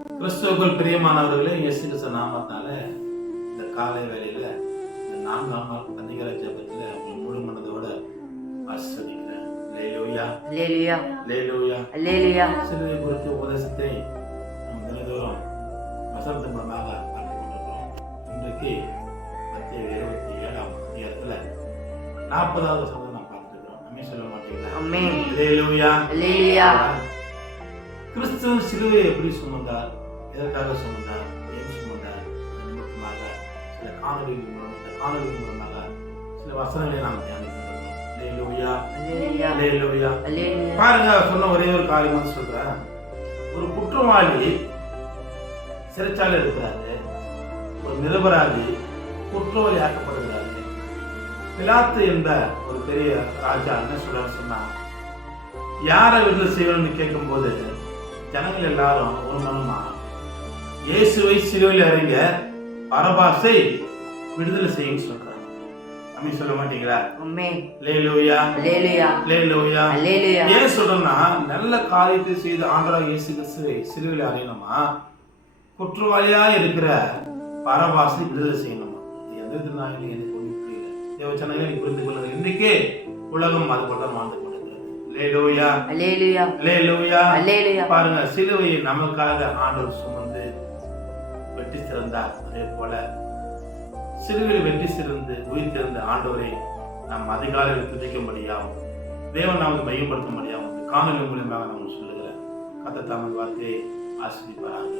கிறிஸ்துவுக்குள் பிரியமானவர்களே, இயேசு கிறிஸ்து நாமத்தினால இந்த காலை வேளையில இந்த 4ஆம் நாள் அதிகார ஜெபத்துல உங்கள் முழு மனதோட ஆசீர்வதிக்கிறேன். அல்லேலூயா, அல்லேலூயா, அல்லேலூயா, அல்லேலூயா. சிலுவை குறித்த உபதேசத்தை நாம் தினந்தோறும் வசனத்து மூலமாக பார்த்துக் கொண்டிருக்கிறோம். இன்றைக்கு மத்தேயு 27ஆம் அதிகாரத்துல 40வது வசனத்தை நாம் பார்த்துருக்கிறோம். அம்மே சொல்ல மாட்டீங்களா? ஆமென். அல்லேலூயா, அல்லேலூயா. கிறிஸ்து சிலுவையை எப்படி சுமந்தார், எதற்காக சுமந்தார், ஏன் சுமந்தார், அது நிமித்தமாக சில காணொலிகள் மூலமாக சில வசனங்களை நாம் தியானிக்கிறோம். அல்லேலூயா, அல்லேலூயா, அல்லேலூயா. அல்லேலூயா. பாருங்க, சொன்ன ஒரே ஒரு காரியம் வந்து சொல்றேன். ஒரு குற்றவாளி சிறைச்சாலை இருக்கிறாரு, ஒரு நிரபராதி குற்றவாளி ஆக்கப்படுகிறாரு. பிலாத்து என்ற ஒரு பெரிய ராஜா என்ன சொல்றாரு சொன்னா, யாரை விடுதலை செய்யணும்னு கேட்கும் போது ஜனங்கள் எல்லாரும் ஒரு மனமா இயேசுவை சிலுவையில் அறிங்க, பரபாசை விடுதலை செய்யுன்னு சொல்றாங்க. அம்மி சொல்ல மாட்டீங்களா? ஆமென். அல்லேலூயா, அல்லேலூயா, அல்லேலூயா. அல்லேலூயா. ஏன் சொல்றேன்னா, நல்ல காரியத்தை செய்து ஆண்டவராகிய இயேசு கிறிஸ்துவை சிலுவையில் அறியணுமா, குற்றவாளியா இருக்கிற பரபாசை விடுதலை செய்யணுமா? எந்த நாளிலும் எனக்கு ஒன்றும் புரியல. தேவச்சனங்களை நீ புரிந்து கொள்ளுங்கள். இன்றைக்கே உலகம் அது போல வாழ்ந்து கொண்டிருக்கிறது. அல்லேலூயா, அல்லேலூயா, அல்லேலூயா. அல்லேலூயா. பாருங்க, சிலுவையை நமக்காக ஆண்டவர் சுமந்து வெற்றி சிறந்தார். அதே போல சிலுவையில் வெற்றி சிறந்து உயிர்த்திருந்த ஆண்டவரை நாம் அதிகாலையில் துதிக்கும்படியாகும், தேவன் நமக்கு மையப்படுத்தும்படியாகும் காணொலி மூலியமாக நாம் சொல்லுகிறேன். கர்த்தர் தமது வார்த்தையை ஆசீர்வதிப்பாராக.